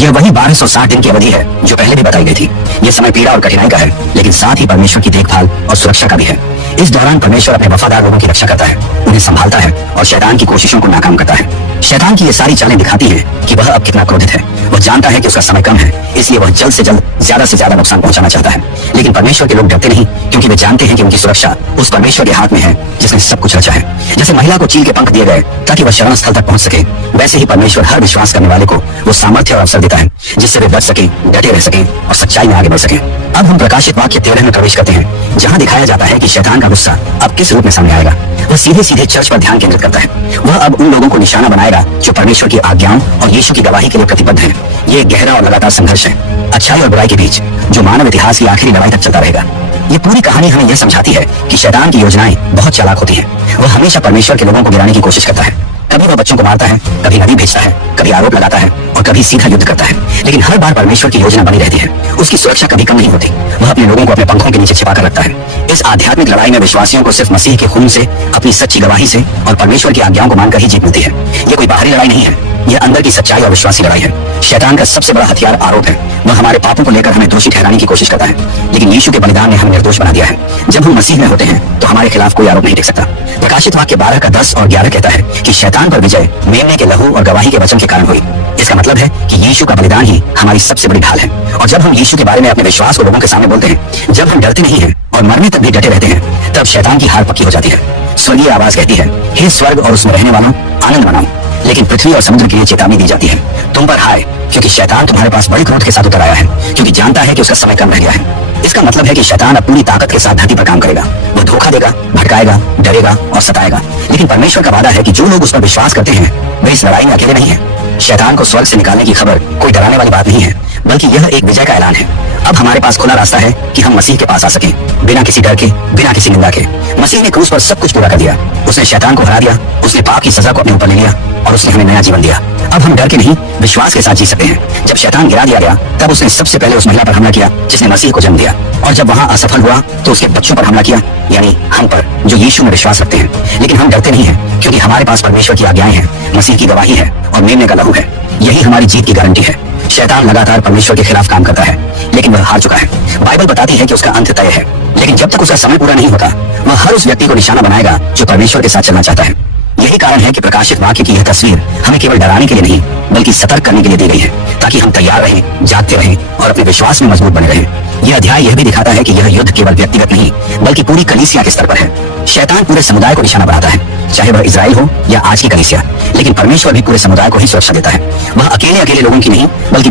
यह वही 1260 दिन की अवधि है जो पहले भी बताई गई थी। यह समय पीड़ा और कठिनाई का है, लेकिन साथ ही परमेश्वर की देखभाल और सुरक्षा का भी है। इस दौरान परमेश्वर अपने वफादार लोगों की रक्षा करता है, उन्हें संभालता है और शैतान की कोशिशों को नाकाम करता है। शैतान की ये सारी चालें दिखाती हैं कि वह अब कितना क्रोधित है। वह जानता है कि उसका समय कम है, इसलिए वह जल्द से जल्द ज्यादा से ज्यादा नुकसान पहुंचाना चाहता है। लेकिन परमेश्वर के लोग डरते नहीं, क्योंकि वे जानते हैं कि उनकी सुरक्षा उस परमेश्वर के हाथ में है जिसने सब कुछ रचा है। जैसे महिला को चील के पंख दिए गए ताकि वह शरण स्थल तक पहुंच सके, वैसे ही परमेश्वर हर विश्वास करने वाले को वो सामर्थ्य और अवसर देता है जिससे वे बच सके, डटे रह सके और सच्चाई में आगे बढ़ सके। अब हम प्रकाशित वाक्य 13 में प्रवेश करते हैं, जहाँ दिखाया जाता है कि शैतान का गुस्सा अब किस रूप में सामने आएगा। वह सीधे सीधे चर्च पर ध्यान केंद्रित करता है। वह अब उन लोगों को निशाना बनाएगा जो परमेश्वर की आज्ञाओं और यीशु की गवाही के लिए प्रतिबद्ध हैं। ये गहरा और लगातार संघर्ष है, अच्छाई और बुराई के बीच, जो मानव इतिहास की आखिरी लड़ाई तक चलता रहेगा। ये पूरी कहानी हमें यह समझाती है कि शैतान की योजनाएं बहुत चालाक होती हैं। वह हमेशा परमेश्वर के लोगों को गिराने की कोशिश करता है। कभी वह बच्चों को मारता है, कभी नदी भेजता है, कभी आरोप लगाता है और कभी सीधा युद्ध करता है। लेकिन हर बार परमेश्वर की योजना बनी रहती है। उसकी सुरक्षा कभी कम नहीं होती। वह अपने लोगों को अपने पंखों के नीचे छिपा कर रखता है। इस आध्यात्मिक लड़ाई में विश्वासियों को सिर्फ मसीह के खून से, अपनी सच्ची गवाही से और परमेश्वर की आज्ञाओं को मानकर ही जीत मिलती है। ये कोई बाहरी लड़ाई नहीं है, यह अंदर की सच्चाई और विश्वासी लड़ाई है। शैतान का सबसे बड़ा हथियार आरोप है। वह हमारे पापों को लेकर हमें दोषी ठहराने की कोशिश करता है, लेकिन यीशु के बलिदान ने हमें निर्दोष बना दिया है। जब हम मसीह में होते हैं तो हमारे खिलाफ कोई आरोप नहीं टिक सकता। प्रकाशित वाक्य 12 का 10 और 11 कहता है कि शैतान पर विजय मेमने के लहू और गवाही के वचन के कारण हुई। इसका मतलब है कि यीशु का बलिदान ही हमारी सबसे बड़ी ढाल है। और जब हम यीशु के बारे में अपने विश्वास को लोगों के सामने बोलते हैं, जब हम डरते नहीं हैं और मरने तक भी डटे रहते हैं, तब शैतान की हार पक्की हो जाती है। स्वर्गीय आवाज कहती है, हे स्वर्ग और उसमें रहने वालों, आनंद मनाओ। लेकिन पृथ्वी और समुद्र के लिए चेतावनी दी जाती है, तुम पर हाय, क्योंकि शैतान तुम्हारे पास बड़े क्रोध के साथ उतर आया है, क्योंकि जानता है कि उसका समय कम रह गया है। इसका मतलब है कि शैतान अब पूरी ताकत के साथ धरती पर काम करेगा। वो धोखा देगा, भटकाएगा, डरेगा और सताएगा। लेकिन परमेश्वर का वादा है कि जो लोग उस पर विश्वास करते हैं वे इस लड़ाई में अकेले नहीं है। शैतान को स्वर्ग से निकालने की खबर कोई डराने वाली बात नहीं है, बल्कि यह एक विजय का ऐलान है। अब हमारे पास खुला रास्ता है कि हम मसीह के पास आ सकें, बिना किसी डर के, बिना किसी निंदा के। मसीह ने क्रूस पर सब कुछ पूरा कर दिया। उसने शैतान को हरा दिया, उसने पाप की सजा को अपने ऊपर ले लिया और उसने हमें नया जीवन दिया। अब हम डर के नहीं, विश्वास के साथ जी सकते हैं। जब शैतान गिरा दिया गया, तब उसने सबसे पहले उस महिला पर हमला किया जिसने मसीह को जन्म दिया, और जब वहां असफल हुआ तो उसके बच्चों पर हमला किया, यानी हम पर, जो यीशु में विश्वास रखते हैं। लेकिन हम डरते नहीं हैं, क्योंकि हमारे पास परमेश्वर की आज्ञाएं हैं, मसीह की गवाही है और मेमने का लहू है। यही हमारी जीत की गारंटी है। शैतान लगातार परमेश्वर के खिलाफ काम करता है, लेकिन वह हार चुका है। बाइबल बताती है कि उसका अंत तय है, लेकिन जब तक उसका समय पूरा नहीं होता, वह हर उस व्यक्ति को निशाना बनाएगा जो परमेश्वर के साथ चलना चाहता है। यही कारण है कि प्रकाशित वाक्य की यह तस्वीर हमें केवल डराने के लिए नहीं, बल्कि सतर्क करने के लिए दी गई है, ताकि हम तैयार रहें, जागते रहें और अपने विश्वास में मजबूत बने रहें। यह अध्याय यह भी दिखाता है कि यह युद्ध केवल व्यक्तिगत नहीं, बल्कि पूरी कलीसिया के स्तर पर है। शैतान पूरे समुदाय को निशाना बनाता है, चाहे वह इजराइल हो या आज की कलीसिया। लेकिन परमेश्वर भी पूरे समुदाय को ही सुरक्षा देता है। वह अकेले लोगों की नहीं, बल्कि